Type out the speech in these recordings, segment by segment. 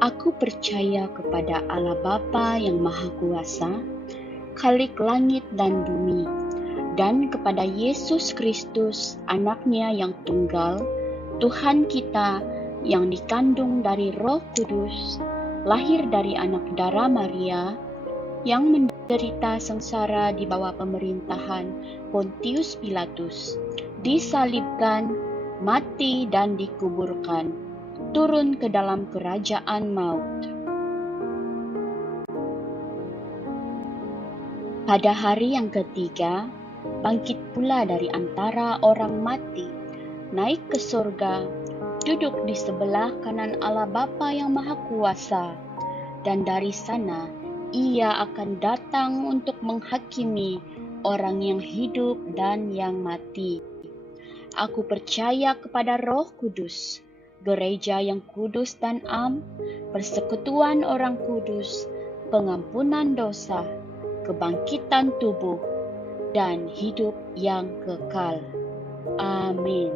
Aku percaya kepada Allah Bapa yang Maha Kuasa, Khalik langit dan bumi, dan kepada Yesus Kristus, Anaknya yang tunggal, Tuhan kita yang dikandung dari Roh Kudus, lahir dari anak darah Maria, yang menderita sengsara di bawah pemerintahan Pontius Pilatus, disalibkan, mati dan dikuburkan, turun ke dalam kerajaan maut. Pada hari yang ketiga, bangkit pula dari antara orang mati, naik ke surga, duduk di sebelah kanan Allah Bapa yang Maha Kuasa, dan dari sana Ia akan datang untuk menghakimi orang yang hidup dan yang mati. Aku percaya kepada Roh Kudus, gereja yang kudus dan am, persekutuan orang kudus, pengampunan dosa, kebangkitan tubuh, dan hidup yang kekal. Amin.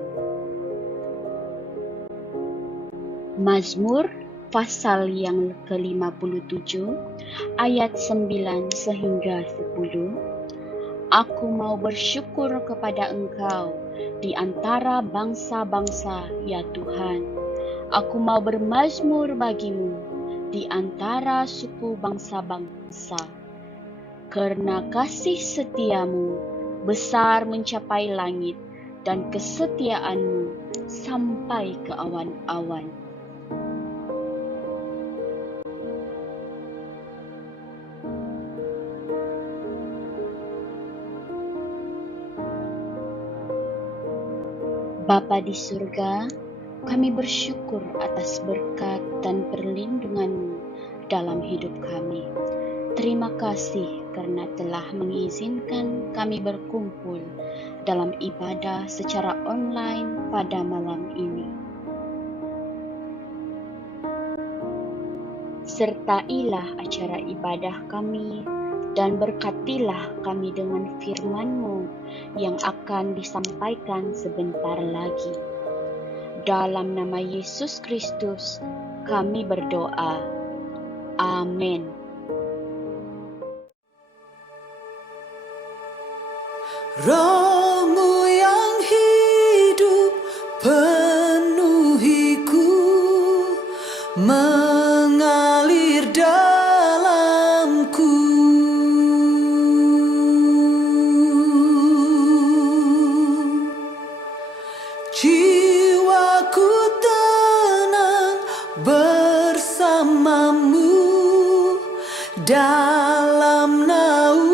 Mazmur pasal yang ke-57 ayat 9 sehingga 10. Aku mau bersyukur kepada Engkau di antara bangsa-bangsa, ya Tuhan. Aku mau bermazmur bagimu di antara suku bangsa-bangsa. Karena kasih setiamu besar mencapai langit dan kesetiaanmu sampai ke awan-awan. Bapa di surga, kami bersyukur atas berkat dan perlindungan-Mu dalam hidup kami. Terima kasih karena telah mengizinkan kami berkumpul dalam ibadah secara online pada malam ini. Sertailah acara ibadah kami dan berkatilah kami dengan firman-Mu yang akan disampaikan sebentar lagi. Dalam nama Yesus Kristus, kami berdoa. Amin. Roh-Mu yang hidup penuhiku, mengalir dalamku. Jiwaku tenang bersamamu dalam naungan-Mu.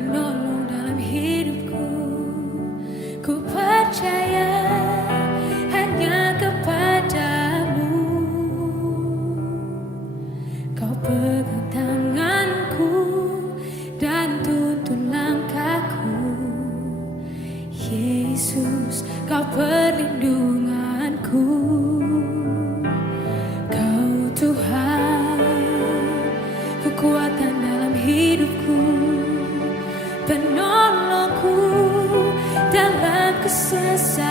penolong dalam hidupku. Ku percaya hanya kepadamu. Kau pegang tanganku dan tuntun langkahku. Yesus, Kau perlindunganku. Kau Tuhan, kekuatan dalam hidupku, penolongku dalam kesesakan.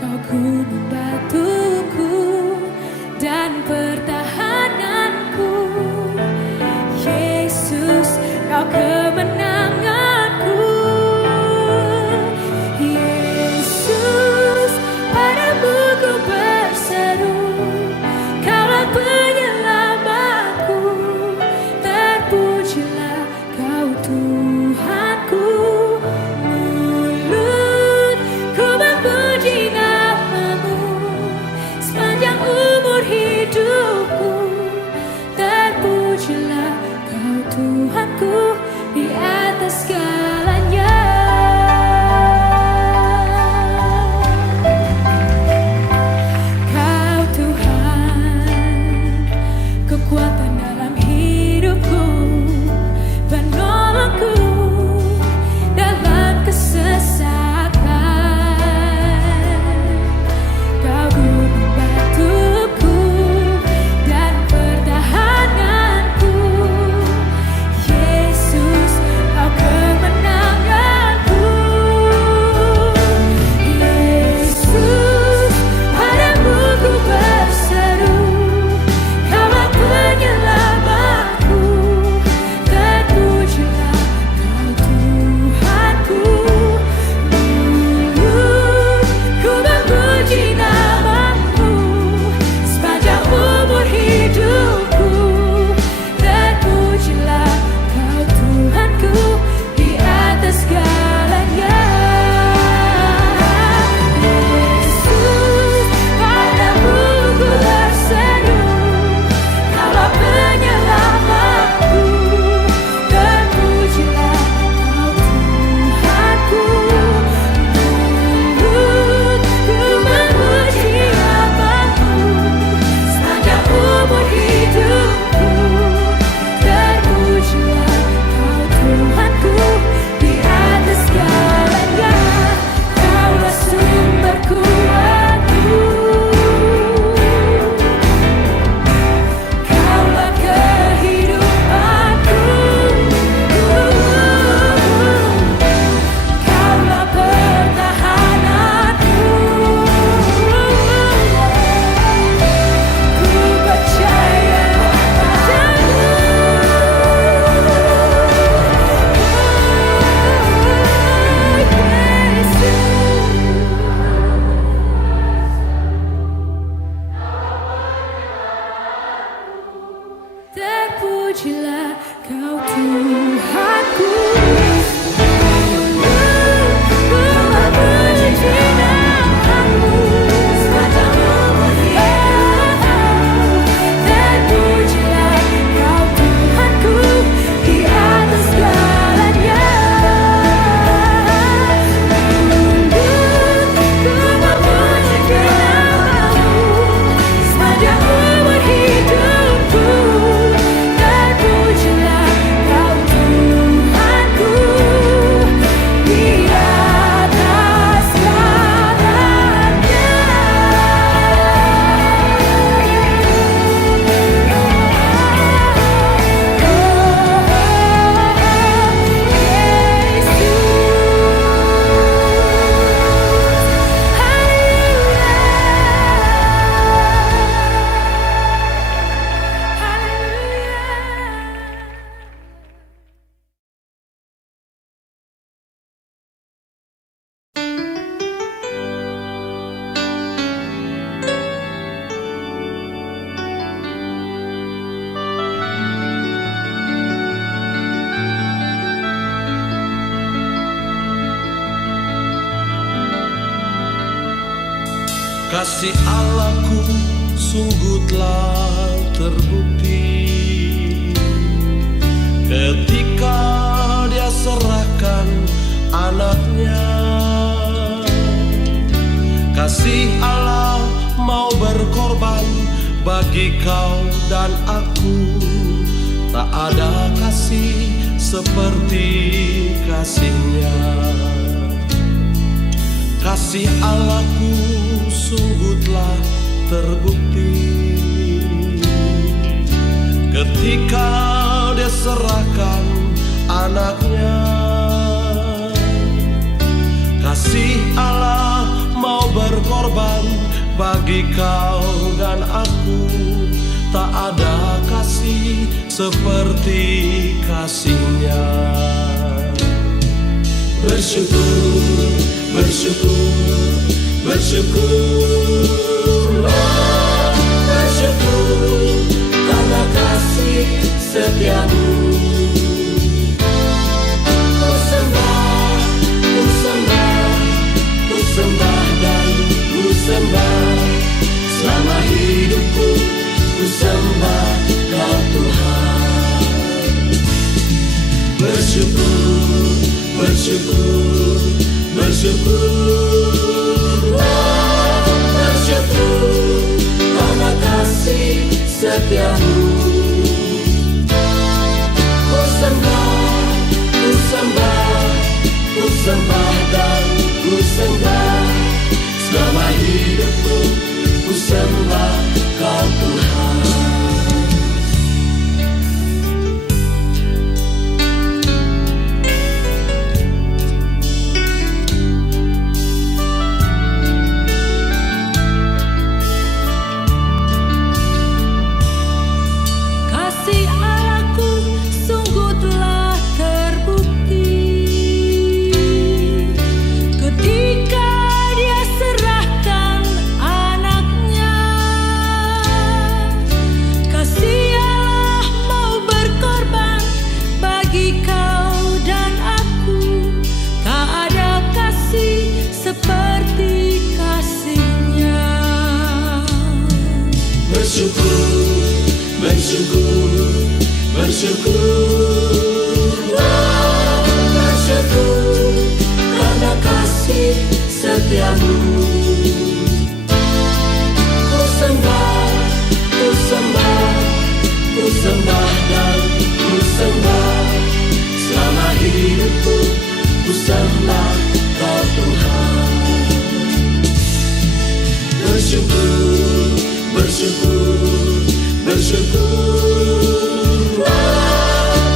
Kau gunung batuku dan pertahananku. Yesus, Kau kemenanganku. Yesus, padamu ku berseru, Kaulah penyelamatku. Terpujilah Kau Tuhanku. Mulutku memuji namamu sepanjang umur hidupku. Terpujilah Kau Tuhanku di atas segalanya. Kau Tuhan, kekuatan dalam hidupku, penolongku dalam kesesakan. Kau gunung batuku dan pertahananku. Yesus, Kau kemenanganku. Yesus, padamu ku berseru, Kaulah penyelamatku. Terpujilah Kau Tuhanku. Mulutku memuji namamu sepanjang umur hidupku. Terpujilah Kau Tuhanku di atas segalanya. Yesus, padamu ku berseru, Kaulah penyelamatku. Terpujilah Kau Tuhanku. Mulutku memuji namamu sepanjang umur hidupku. Terpujilah Kau Tuhanku di atas segalanya. Kaulah sumber kuatku, Kaulah kehidupanku, Kaulah pertahananku. Ku percaya padamu. Terpujilah Kau Tuhanku. Ku memuji namamu sepanjang umur hidupku. Terpujilah Kau Tuhanku di atas segalanya. Mulutku memuji namamu sepanjang umur hidupku. Terpujilah Kau Tuhanku di atas segalanya. Kasih Allahku sungguh telah terbukti ketika Dia serahkan anaknya. Kasih Allah mau berkorban bagi kau dan aku. Tak ada kasih seperti kasih-Nya. Kasih Allahku sungguh telah terbukti ketika Dia serahkan anaknya. Kasih Allah mau berkorban bagi kau dan aku. Tak ada kasih seperti kasih-Nya. Bersyukur, bersyukur, bersyukurlah, bersyukur karena kasih setiamu. Ku sembah, ku sembah, ku sembah dan ku sembah. Selama hidupku ku sembah Kau Tuhan. Bersyukur, bersyukur, bersyukurlah, bersyukur karena kasih setiamu. Ku sembah, ku sembah, ku sembah dan ku sembah. Selama hidupku ku sembah Kau Tuhan. Kasih Allahku sungguh telah terbukti ketika Dia serahkan anaknya. Kasih Allah mau berkorban bagi kau dan aku. Tak ada kasih seperti kasih-Nya. Bersyukur, bersyukur, bersyukurlah, bersyukur karena kasih setiamu. Ku sembah, ku sembah, ku sembah dan ku sembah. Selama hidupku ku sembah Kau Tuhan. Bersyukur, bersyukur, bersyukurlah,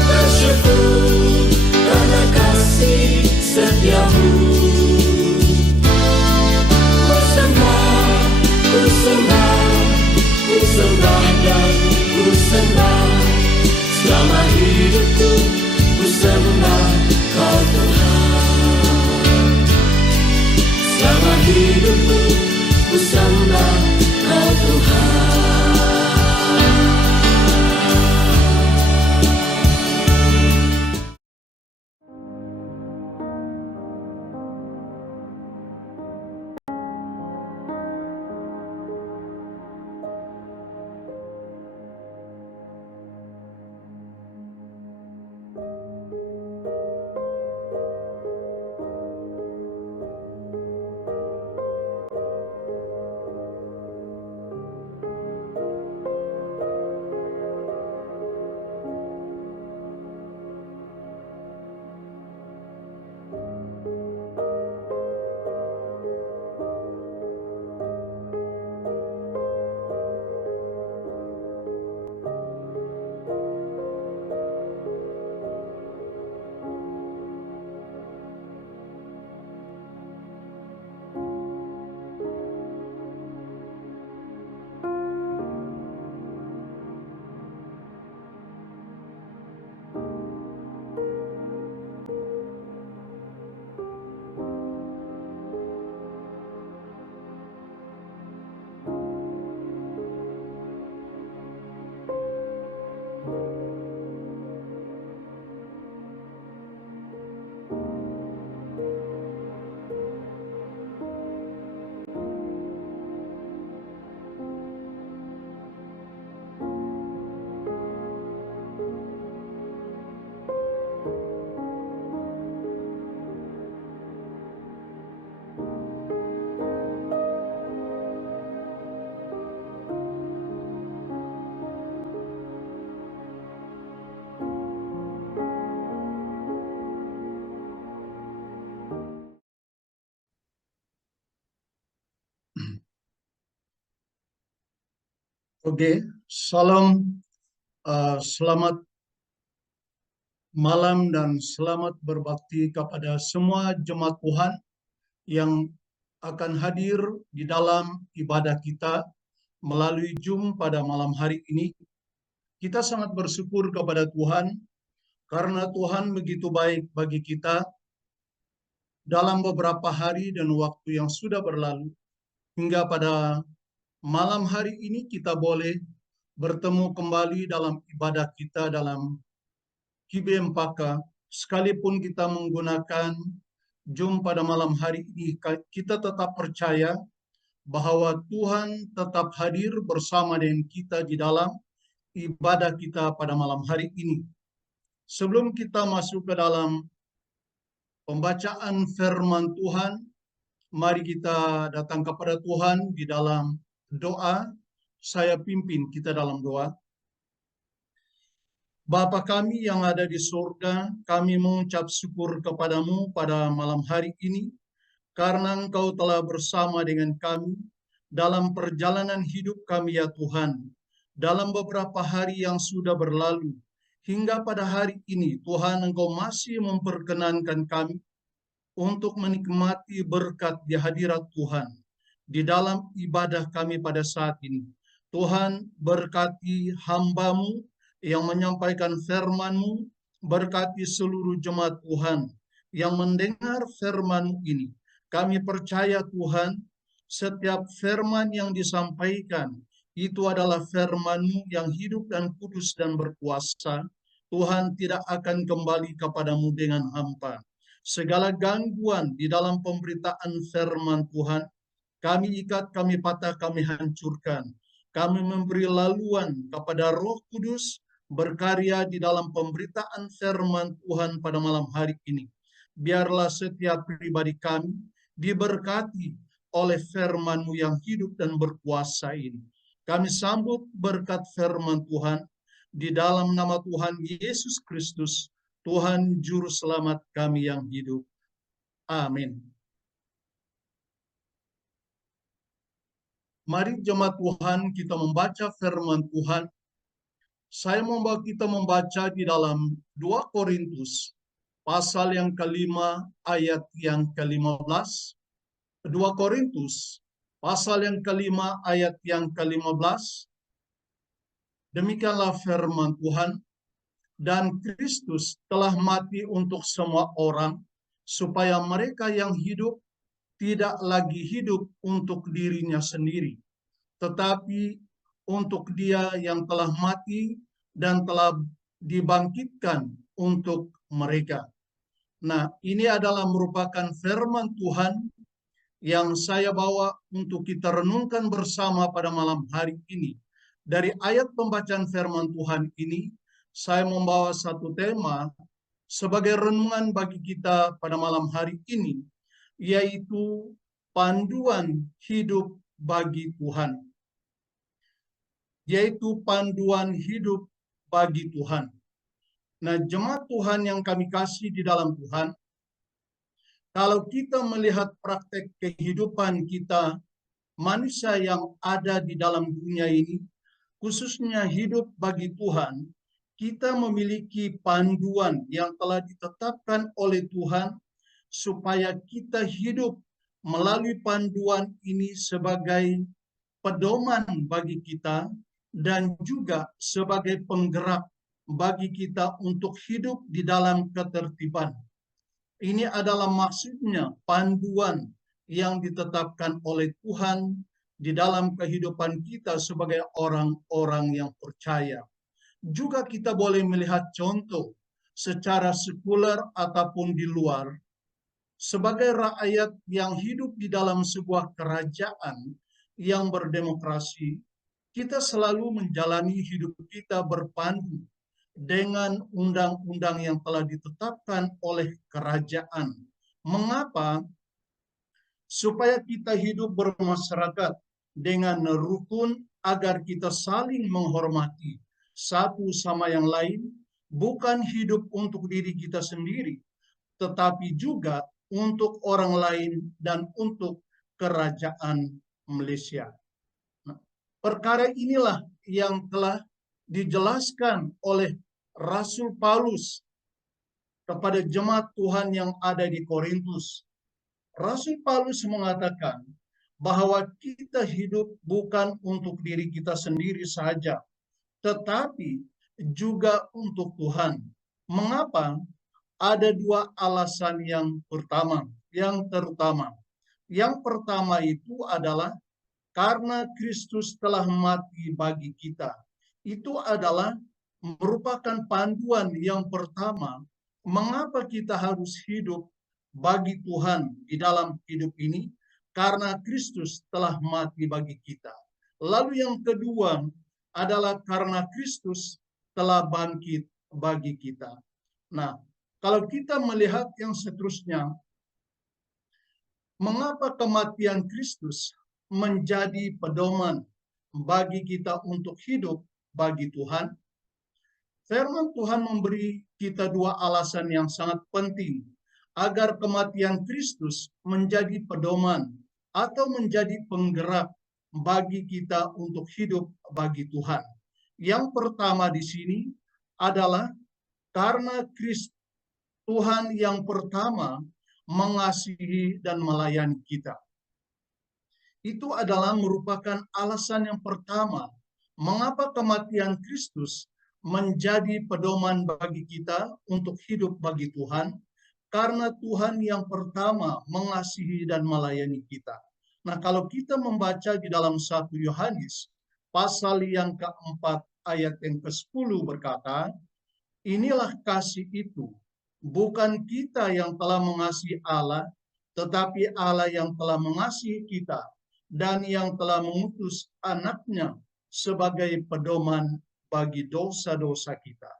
Oke, salam, selamat malam dan selamat berbakti kepada semua jemaat Tuhan yang akan hadir di dalam ibadah kita melalui Zoom pada malam hari ini. Kita sangat bersyukur kepada Tuhan karena Tuhan begitu baik bagi kita dalam beberapa hari dan waktu yang sudah berlalu. Hingga pada malam hari ini kita boleh bertemu kembali dalam ibadah kita dalam KBMPK, sekalipun kita menggunakan Zoom pada malam hari ini, kita tetap percaya bahwa Tuhan tetap hadir bersama dengan kita di dalam ibadah kita pada malam hari ini. Sebelum kita masuk ke dalam pembacaan firman Tuhan, mari kita datang kepada Tuhan di dalam doa. Saya pimpin kita dalam doa. Bapa kami yang ada di surga, kami mengucap syukur kepadamu pada malam hari ini, karena Engkau telah bersama dengan kami dalam perjalanan hidup kami ya Tuhan. Dalam beberapa hari yang sudah berlalu, hingga pada hari ini Tuhan Engkau masih memperkenankan kami untuk menikmati berkat di hadirat Tuhan di dalam ibadah kami pada saat ini. Tuhan berkati hamba-Mu yang menyampaikan firman-Mu, berkati seluruh jemaat Tuhan yang mendengar firman-Mu ini. Kami percaya Tuhan, setiap firman yang disampaikan itu adalah firman-Mu yang hidup dan kudus dan berkuasa. Tuhan tidak akan kembali kepadamu dengan hampa. Segala gangguan di dalam pemberitaan firman Tuhan, kami ikat, kami patah, kami hancurkan. Kami memberi laluan kepada Roh Kudus berkarya di dalam pemberitaan firman Tuhan pada malam hari ini. Biarlah setiap pribadi kami diberkati oleh firman-Mu yang hidup dan berkuasa ini. Kami sambut berkat firman Tuhan di dalam nama Tuhan Yesus Kristus, Tuhan Juru Selamat kami yang hidup. Amin. Mari jemaat Tuhan kita membaca firman Tuhan. Saya membawa kita membaca di dalam 2 Korintus pasal yang kelima ayat yang ke-15. 2 Korintus pasal yang kelima ayat yang ke-15. Demikianlah firman Tuhan. Dan Kristus telah mati untuk semua orang, supaya mereka yang hidup tidak lagi hidup untuk dirinya sendiri, tetapi untuk Dia yang telah mati dan telah dibangkitkan untuk mereka. Nah, ini adalah merupakan firman Tuhan yang saya bawa untuk kita renungkan bersama pada malam hari ini. Dari ayat pembacaan firman Tuhan ini, saya membawa satu tema sebagai renungan bagi kita pada malam hari ini, yaitu panduan hidup bagi Tuhan. Yaitu panduan hidup bagi Tuhan. Nah, jemaat Tuhan yang kami kasih di dalam Tuhan, kalau kita melihat praktek kehidupan kita, manusia yang ada di dalam dunia ini, khususnya hidup bagi Tuhan, kita memiliki panduan yang telah ditetapkan oleh Tuhan supaya kita hidup melalui panduan ini sebagai pedoman bagi kita dan juga sebagai penggerak bagi kita untuk hidup di dalam ketertiban. Ini adalah maksudnya panduan yang ditetapkan oleh Tuhan di dalam kehidupan kita sebagai orang-orang yang percaya. Juga kita boleh melihat contoh secara sekuler ataupun di luar. Sebagai rakyat yang hidup di dalam sebuah kerajaan yang berdemokrasi, kita selalu menjalani hidup kita berpandu dengan undang-undang yang telah ditetapkan oleh kerajaan. Mengapa? Supaya kita hidup bermasyarakat dengan rukun agar kita saling menghormati satu sama yang lain, bukan hidup untuk diri kita sendiri, tetapi juga untuk orang lain dan untuk kerajaan Malaysia. Nah, Perkara inilah yang telah dijelaskan oleh Rasul Paulus kepada jemaat Tuhan yang ada di Korintus. Rasul Paulus mengatakan bahwa kita hidup bukan untuk diri kita sendiri saja, tetapi juga untuk Tuhan. Mengapa? Ada dua alasan yang terutama. Yang pertama itu adalah karena Kristus telah mati bagi kita. Itu adalah merupakan panduan yang pertama mengapa kita harus hidup bagi Tuhan di dalam hidup ini, karena Kristus telah mati bagi kita. Lalu yang kedua adalah karena Kristus telah bangkit bagi kita. Nah, kalau kita melihat yang seterusnya, mengapa kematian Kristus menjadi pedoman bagi kita untuk hidup bagi Tuhan? Firman Tuhan memberi kita dua alasan yang sangat penting agar kematian Kristus menjadi pedoman atau menjadi penggerak bagi kita untuk hidup bagi Tuhan. Yang pertama di sini adalah karena Kristus, Tuhan yang pertama mengasihi dan melayani kita. Itu adalah merupakan alasan yang pertama mengapa kematian Kristus menjadi pedoman bagi kita untuk hidup bagi Tuhan, karena Tuhan yang pertama mengasihi dan melayani kita. Nah, kalau kita membaca di dalam 1 Yohanes pasal yang keempat ayat yang ke-10 berkata, inilah kasih itu, bukan kita yang telah mengasihi Allah, tetapi Allah yang telah mengasihi kita dan yang telah mengutus anaknya sebagai pedoman bagi dosa-dosa kita.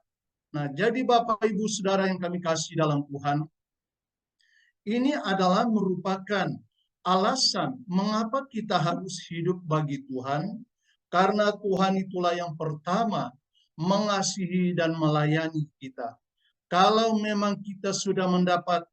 Nah, jadi Bapak Ibu Saudara yang kami kasih dalam Tuhan, ini adalah merupakan alasan mengapa kita harus hidup bagi Tuhan, karena Tuhan itulah yang pertama mengasihi dan melayani kita. Kalau memang kita sudah mendapat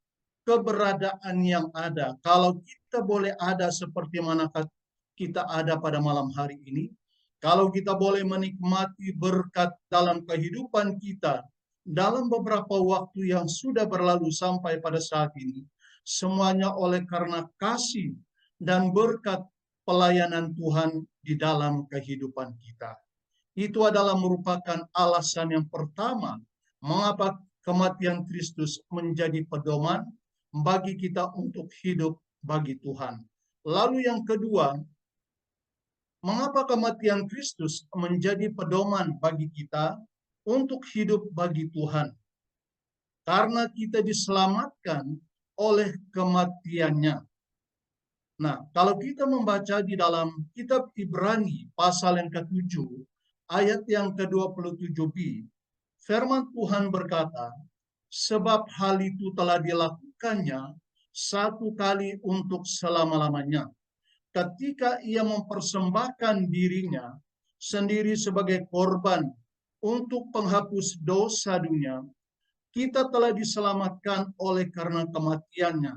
keberadaan yang ada, kalau kita boleh ada seperti manakah kita ada pada malam hari ini, kalau kita boleh menikmati berkat dalam kehidupan kita, dalam beberapa waktu yang sudah berlalu sampai pada saat ini, semuanya oleh karena kasih dan berkat pelayanan Tuhan di dalam kehidupan kita. Itu adalah merupakan alasan yang pertama mengapa kematian Kristus menjadi pedoman bagi kita untuk hidup bagi Tuhan. Lalu yang kedua, mengapa kematian Kristus menjadi pedoman bagi kita untuk hidup bagi Tuhan? Karena kita diselamatkan oleh kematiannya. Nah, kalau kita membaca di dalam kitab Ibrani pasal yang ke-7, ayat yang ke-27b, firman Tuhan berkata, sebab hal itu telah dilakukannya satu kali untuk selama-lamanya, ketika ia mempersembahkan dirinya sendiri sebagai korban untuk penghapus dosa dunia. Kita telah diselamatkan oleh karena kematiannya.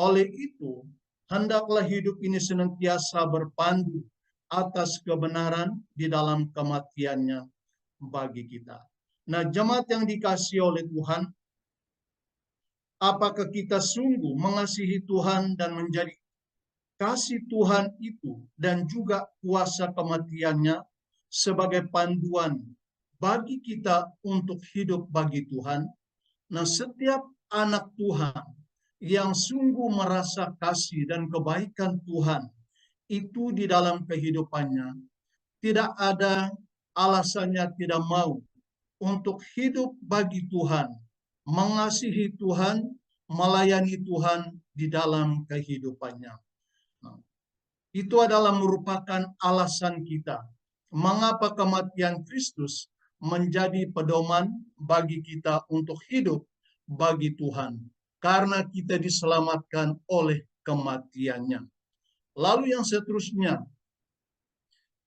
Oleh itu, hendaklah hidup ini senantiasa berpandu atas kebenaran di dalam kematiannya bagi kita. Nah, jemaat yang dikasihi oleh Tuhan, apakah kita sungguh mengasihi Tuhan dan menjadi kasih Tuhan itu dan juga kuasa kematiannya sebagai panduan bagi kita untuk hidup bagi Tuhan? Nah, setiap anak Tuhan yang sungguh merasa kasih dan kebaikan Tuhan itu di dalam kehidupannya, tidak ada alasannya tidak mau untuk hidup bagi Tuhan, mengasihi Tuhan, melayani Tuhan di dalam kehidupannya. Nah, itu adalah merupakan alasan kita mengapa kematian Kristus menjadi pedoman bagi kita untuk hidup bagi Tuhan, karena kita diselamatkan oleh kematiannya. Lalu yang seterusnya,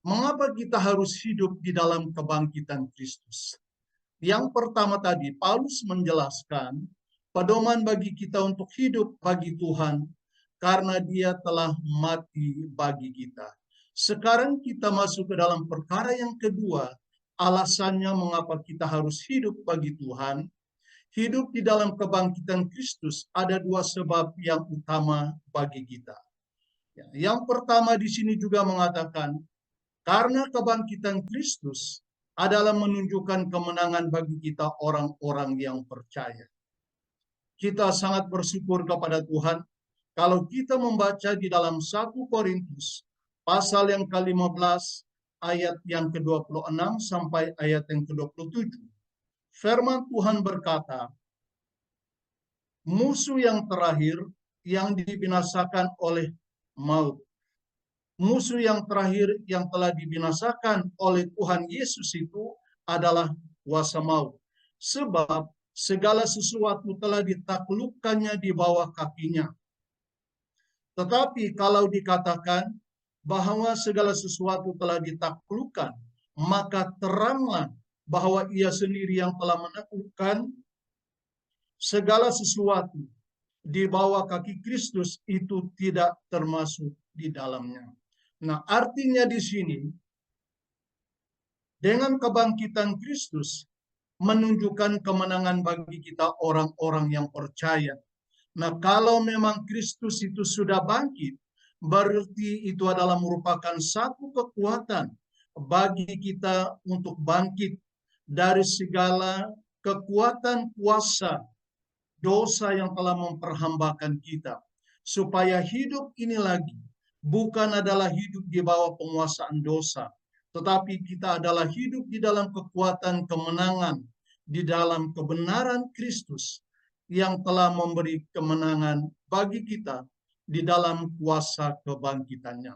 mengapa kita harus hidup di dalam kebangkitan Kristus? Yang pertama tadi, Paulus menjelaskan pedoman bagi kita untuk hidup bagi Tuhan, karena dia telah mati bagi kita. Sekarang kita masuk ke dalam perkara yang kedua, alasannya mengapa kita harus hidup bagi Tuhan. Hidup di dalam kebangkitan Kristus ada dua sebab yang utama bagi kita. Yang pertama di sini juga mengatakan, karena kebangkitan Kristus adalah menunjukkan kemenangan bagi kita orang-orang yang percaya. Kita sangat bersyukur kepada Tuhan kalau kita membaca di dalam 1 Korintus pasal yang ke-15 ayat yang ke-26 sampai ayat yang ke-27. Firman Tuhan berkata, musuh yang terakhir yang dibinasakan oleh maut. Musuh yang terakhir yang telah dibinasakan oleh Tuhan Yesus itu adalah kuasa maut. Sebab segala sesuatu telah ditaklukkannya di bawah kakinya. Tetapi kalau dikatakan bahwa segala sesuatu telah ditaklukkan, maka teranglah bahwa ia sendiri yang telah menaklukkan segala sesuatu di bawah kaki Kristus itu tidak termasuk di dalamnya. Nah, artinya di sini, dengan kebangkitan Kristus, menunjukkan kemenangan bagi kita orang-orang yang percaya. Nah, kalau memang Kristus itu sudah bangkit, berarti itu adalah merupakan satu kekuatan bagi kita untuk bangkit dari segala kekuatan kuasa dosa yang telah memperhambakan kita. Supaya hidup ini lagi bukan adalah hidup di bawah penguasaan dosa, tetapi kita adalah hidup di dalam kekuatan kemenangan, di dalam kebenaran Kristus yang telah memberi kemenangan bagi kita di dalam kuasa kebangkitannya.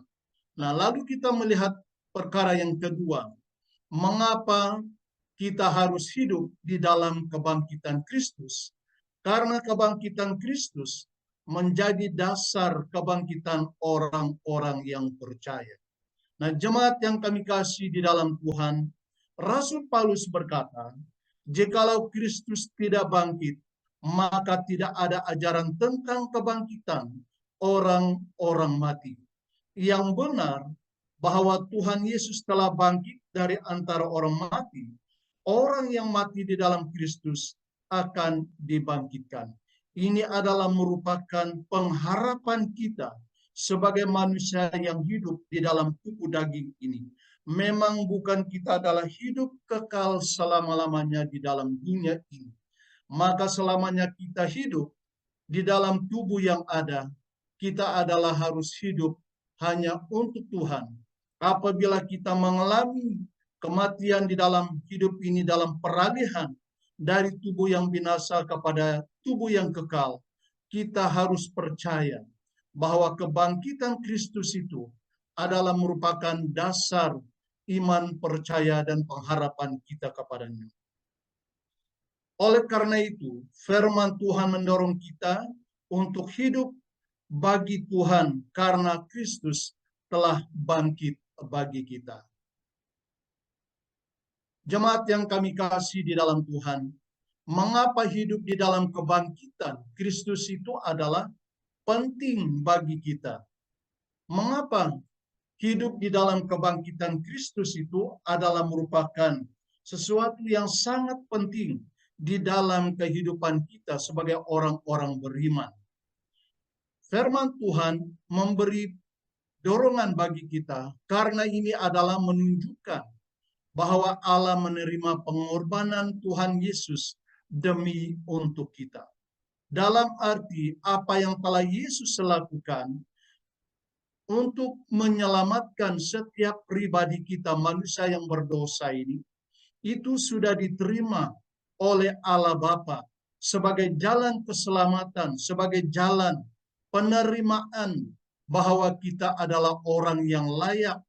Nah, lalu kita melihat perkara yang kedua, mengapa kita harus hidup di dalam kebangkitan Kristus? Karena kebangkitan Kristus menjadi dasar kebangkitan orang-orang yang percaya. Nah, jemaat yang kami kasih di dalam Tuhan, Rasul Paulus berkata, jikalau Kristus tidak bangkit, maka tidak ada ajaran tentang kebangkitan orang-orang mati. Yang benar bahwa Tuhan Yesus telah bangkit dari antara orang mati, orang yang mati di dalam Kristus akan dibangkitkan. Ini adalah merupakan pengharapan kita sebagai manusia yang hidup di dalam tubuh daging ini. Memang bukan kita adalah hidup kekal selama-lamanya di dalam dunia ini. Maka selamanya kita hidup di dalam tubuh yang ada, kita adalah harus hidup hanya untuk Tuhan. Apabila kita mengalami kematian di dalam hidup ini dalam peralihan dari tubuh yang binasa kepada tubuh yang kekal, kita harus percaya bahwa kebangkitan Kristus itu adalah merupakan dasar iman, percaya, dan pengharapan kita kepadanya. Oleh karena itu, firman Tuhan mendorong kita untuk hidup bagi Tuhan karena Kristus telah bangkit bagi kita. Jemaat yang kami kasih di dalam Tuhan, mengapa hidup di dalam kebangkitan Kristus itu adalah penting bagi kita? Mengapa hidup di dalam kebangkitan Kristus itu adalah merupakan sesuatu yang sangat penting di dalam kehidupan kita sebagai orang-orang beriman? Firman Tuhan memberi dorongan bagi kita karena ini adalah menunjukkan bahwa Allah menerima pengorbanan Tuhan Yesus demi untuk kita. Dalam arti apa yang telah Yesus lakukan untuk menyelamatkan setiap pribadi kita manusia yang berdosa ini, itu sudah diterima oleh Allah Bapa sebagai jalan keselamatan, sebagai jalan penerimaan bahwa kita adalah orang yang layak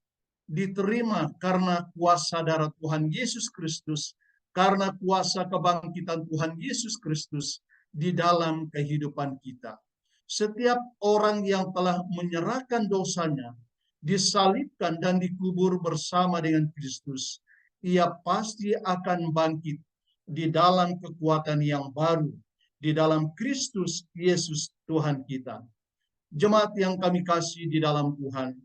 diterima karena kuasa darah Tuhan Yesus Kristus, karena kuasa kebangkitan Tuhan Yesus Kristus di dalam kehidupan kita. Setiap orang yang telah menyerahkan dosanya, disalibkan dan dikubur bersama dengan Kristus, ia pasti akan bangkit di dalam kekuatan yang baru, di dalam Kristus Yesus Tuhan kita. Jemaat yang kami kasih di dalam Tuhan,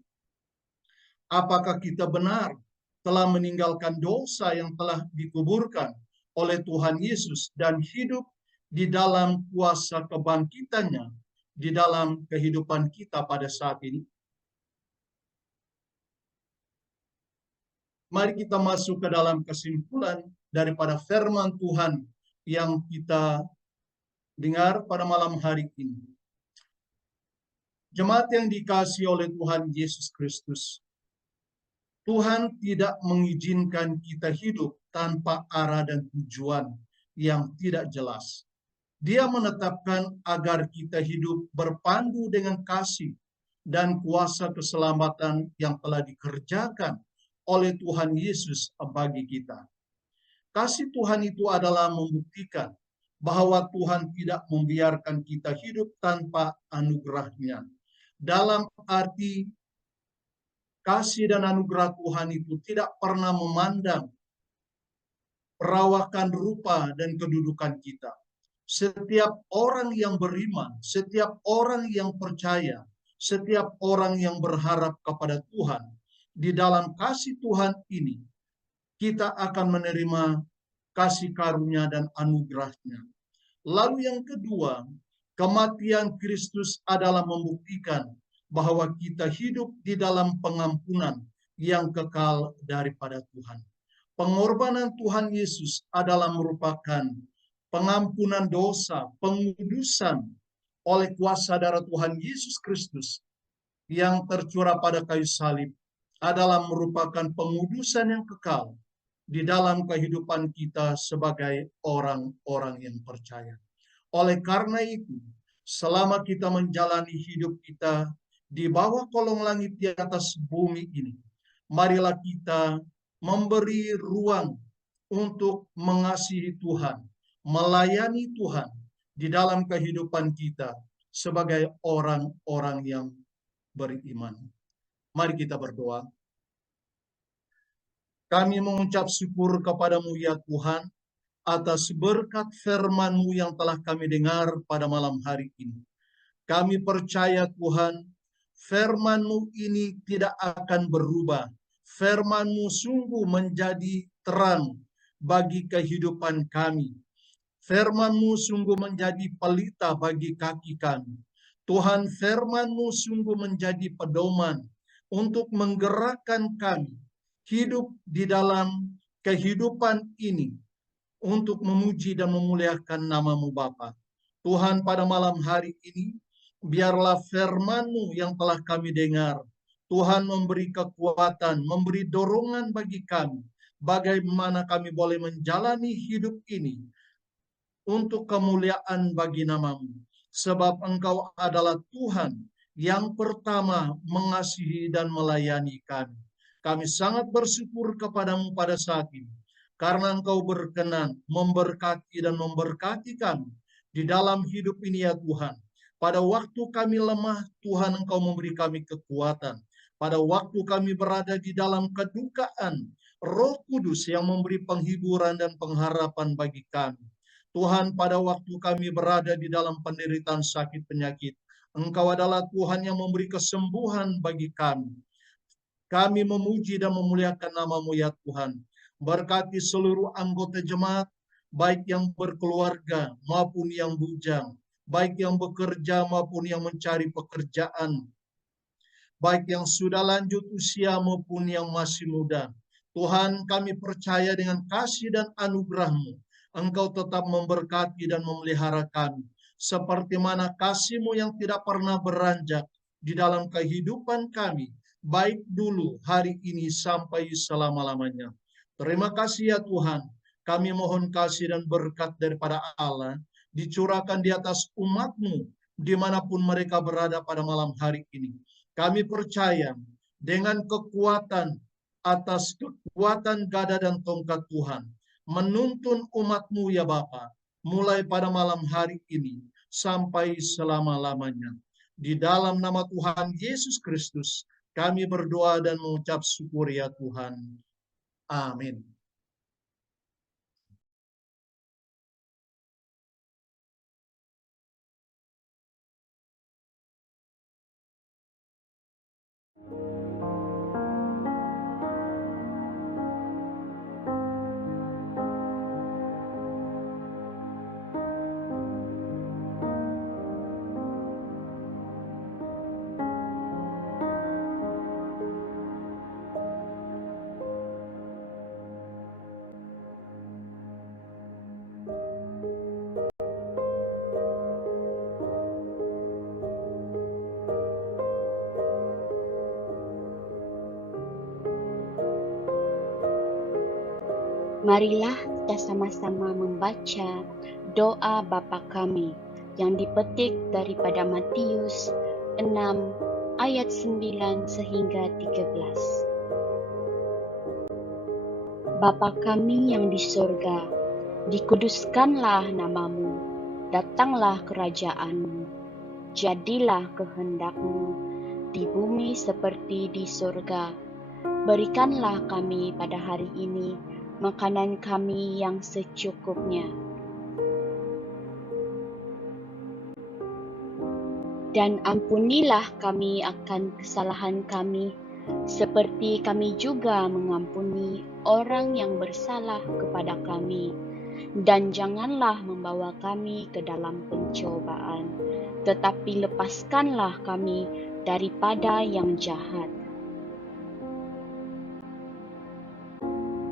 Apakah kita benar telah meninggalkan dosa yang telah dikuburkan oleh Tuhan Yesus dan hidup di dalam kuasa kebangkitannya di dalam kehidupan kita pada saat ini? Mari kita masuk ke dalam kesimpulan daripada firman Tuhan yang kita dengar pada malam hari ini. Jemaat yang dikasihi oleh Tuhan Yesus Kristus, Tuhan tidak mengizinkan kita hidup tanpa arah dan tujuan yang tidak jelas. Dia menetapkan agar kita hidup berpandu dengan kasih dan kuasa keselamatan yang telah dikerjakan oleh Tuhan Yesus bagi kita. Kasih Tuhan itu adalah membuktikan bahwa Tuhan tidak membiarkan kita hidup tanpa anugerah-Nya. Dalam arti kasih dan anugerah Tuhan itu tidak pernah memandang perawakan rupa dan kedudukan kita. Setiap orang yang beriman, setiap orang yang percaya, setiap orang yang berharap kepada Tuhan, di dalam kasih Tuhan ini, kita akan menerima kasih karunia dan anugerah-Nya. Lalu yang kedua, kematian Kristus adalah membuktikan bahwa kita hidup di dalam pengampunan yang kekal daripada Tuhan. Pengorbanan Tuhan Yesus adalah merupakan pengampunan dosa, pengudusan oleh kuasa darah Tuhan Yesus Kristus yang tercurah pada kayu salib adalah merupakan pengudusan yang kekal di dalam kehidupan kita sebagai orang-orang yang percaya. Oleh karena itu, selama kita menjalani hidup kita di bawah kolong langit di atas bumi ini, marilah kita memberi ruang untuk mengasihi Tuhan, melayani Tuhan di dalam kehidupan kita sebagai orang-orang yang beriman. Mari kita berdoa. Kami mengucap syukur kepadamu ya Tuhan, atas berkat firman-Mu yang telah kami dengar pada malam hari ini. Kami percaya Tuhan, firman-Mu ini tidak akan berubah. Firman-Mu sungguh menjadi terang bagi kehidupan kami. Firman-Mu sungguh menjadi pelita bagi kaki kami. Tuhan, firman-Mu sungguh menjadi pedoman untuk menggerakkan kami hidup di dalam kehidupan ini untuk memuji dan memuliakan nama-Mu Bapa. Tuhan, pada malam hari ini, biarlah firman-Mu yang telah kami dengar, Tuhan memberi kekuatan, memberi dorongan bagi kami, bagaimana kami boleh menjalani hidup ini untuk kemuliaan bagi nama-Mu. Sebab Engkau adalah Tuhan yang pertama mengasihi dan melayani kami. Kami sangat bersyukur kepadamu pada saat ini, karena Engkau berkenan memberkati dan memberkati kami di dalam hidup ini ya Tuhan. Pada waktu kami lemah, Tuhan Engkau memberi kami kekuatan. Pada waktu kami berada di dalam kedukaan, Roh Kudus yang memberi penghiburan dan pengharapan bagi kami. Tuhan, pada waktu kami berada di dalam penderitaan sakit penyakit, Engkau adalah Tuhan yang memberi kesembuhan bagi kami. Kami memuji dan memuliakan nama-Mu ya Tuhan. Berkati seluruh anggota jemaat, baik yang berkeluarga maupun yang bujang, baik yang bekerja maupun yang mencari pekerjaan, baik yang sudah lanjut usia maupun yang masih muda. Tuhan, kami percaya dengan kasih dan anugerah-Mu, Engkau tetap memberkati dan memelihara kami, seperti mana kasih-Mu yang tidak pernah beranjak di dalam kehidupan kami, baik dulu, hari ini, sampai selama-lamanya. Terima kasih ya Tuhan, kami mohon kasih dan berkat daripada Allah, dicurahkan di atas umat-Mu, dimanapun mereka berada pada malam hari ini. Kami percaya dengan kekuatan, atas kekuatan gada dan tongkat Tuhan, menuntun umat-Mu ya Bapa, mulai pada malam hari ini, sampai selama-lamanya. Di dalam nama Tuhan Yesus Kristus, kami berdoa dan mengucap syukur ya Tuhan. Amin. Marilah kita sama-sama membaca doa Bapa Kami yang dipetik daripada Matius 6 ayat 9 sehingga 13. Bapa kami yang di surga, dikuduskanlah namamu, datanglah kerajaanmu, jadilah kehendakmu di bumi seperti di surga. Berikanlah kami pada hari ini makanan kami yang secukupnya. Dan ampunilah kami akan kesalahan kami, seperti kami juga mengampuni orang yang bersalah kepada kami. Dan janganlah membawa kami ke dalam pencobaan, tetapi lepaskanlah kami daripada yang jahat.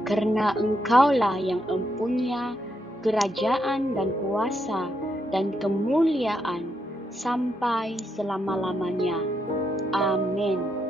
Karena Engkaulah yang empunya kerajaan dan kuasa dan kemuliaan sampai selama-lamanya. Amin.